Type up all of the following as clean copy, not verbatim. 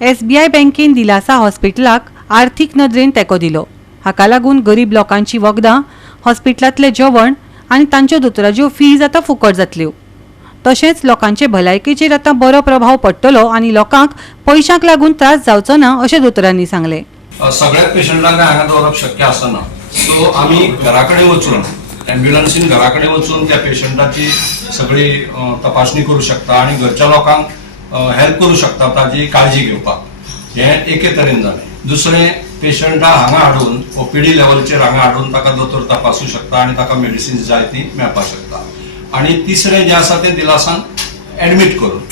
SBI बँकेन दिलासा हॉस्पिटलाक आर्थीक नदरेन तेंको दिलो। हाका लागून गरीब लोकांची वखदां, हॉस्पिटलांतले जेवण आनी तांच्यो दोतोराच्यो फीज आतां फुकट जातल्यो। तशेंच लोकांचे भलायकेचेर आतां बरो प्रभाव पडटलो आनी लोकांक पयशांक लागून त्रास जावचो ना अशें दोतोरांनी सांगलें। सगळ्याच पेशंटांक हांगा दवरप शक्य आसना, सो आमी घराकडे वचून एम्ब्युलन्सीन घराकडे वचून त्या पेशंटाची सगळी तपासणी करू शकता आनी घरच्या लोकांक हेल्प करू शकता ताजी काळजी घेवपाक। हें एके तरेन जालें। दुसरें, पेशंटा हांगा हाडून OPD लेवलचेर हांगा हाडून ताका दोतोर तपासूं शकता आनी ताका मेडिसिन जाय ती मेळपाक शकता। आनी तिसरें जें आसा तें दिलासान एडमीट करून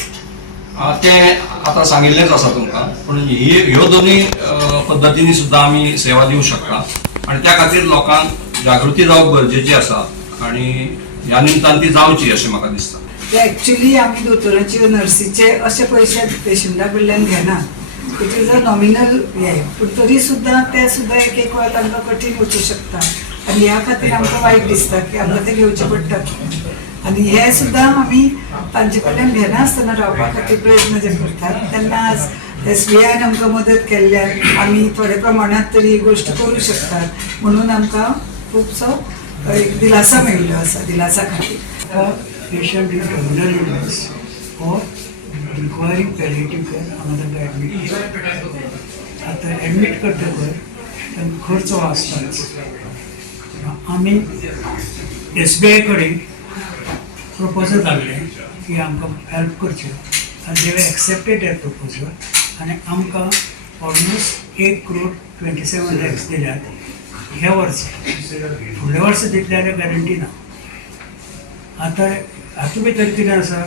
तें आतां सांगिल्लेंच आसा तुमकां, पूण ह्यो दोनूय पद्दतींनी सुद्दां आमी सेवा दिवंक शकता आनी त्या खातीर लोकांक जागृती जावप गरजेची आसा आनी ह्या निमतान ती जावची अशें म्हाका दिसता। एक्चुअली आमी दोतोराचे नर्सीचे अशे पयशे पेशंटा कडल्यान घेनात, इट इज अ नॉमिनल हे, पूण तरी सुद्दां ते सुद्दां एक वेळ तांकां कठीण वचूं शकता आनी ह्या खातीर आमकां वायट दिसता की आमकां ते घेवचे पडटात। आनी हे सुद्दां आमी तांचे कडल्यान घेनासतना रावपा खातीर प्रयत्न जे करतात तेन्ना आज SBIन आमकां मदत केल्ल्यान आमी थोड्या प्रमाणात तरी ही गोश्ट करूं शकतात, म्हणून आमकां खूबसो एक दिलासा मेळिल्लो आसा। दिलासा खातीर patient is terminal illness or requiring palliative care another admit आता ॲडमिट करतकर त्यांना खर्च वाचताच। आम्ही SBI कडेन प्रपोजल धाडले की आमकां हेल्प करचें आनी दे एक्सेप्टेड दॅट प्रपोजल आनी आमकां ऑलमोस्ट 1,27 lakhs दिल्यात ह्या वर्सा। फुडल्या वर्सा दितले जाल्यार गॅरंटी ना। आता हातूंत भितर कितें आसा,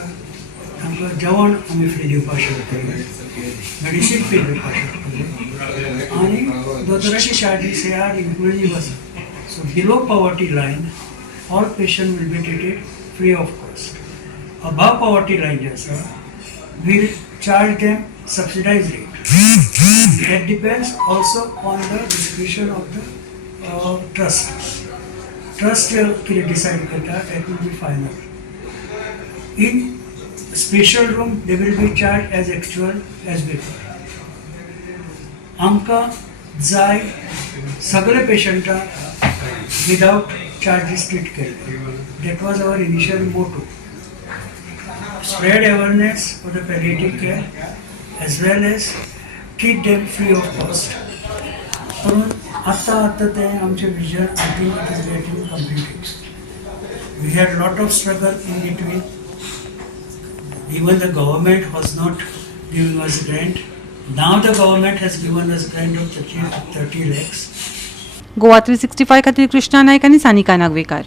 आमकां जेवण आमी फ्री दिवपाक शकतले, मेडिसीन फ्री दिवपाक शकतले आनी दोतोराची चार्जीस हे आर इन्क्लुजीव आसा। So below poverty line all patient will be treated free of cost. Above poverty line जे आसा will charge them subsidize rate. That depends also on the discretion of the trust. Trust कितें decide करता that will be final. In special room they will be charged as actual as before. आमकां जाय सगळे पेशंटांक without charges treat केले। That was our initial motto. Spread awareness for the palliative care as well as treat them free of cost. म्हणून आता ते आमचे vision I think it is getting completed. We had lot of struggle in between, even the government was not giving us grant. Now the government has given us grant of 30 lakhs। Goa 365 खातीर कृष्णा नायक आनी सानिका नागवेकार।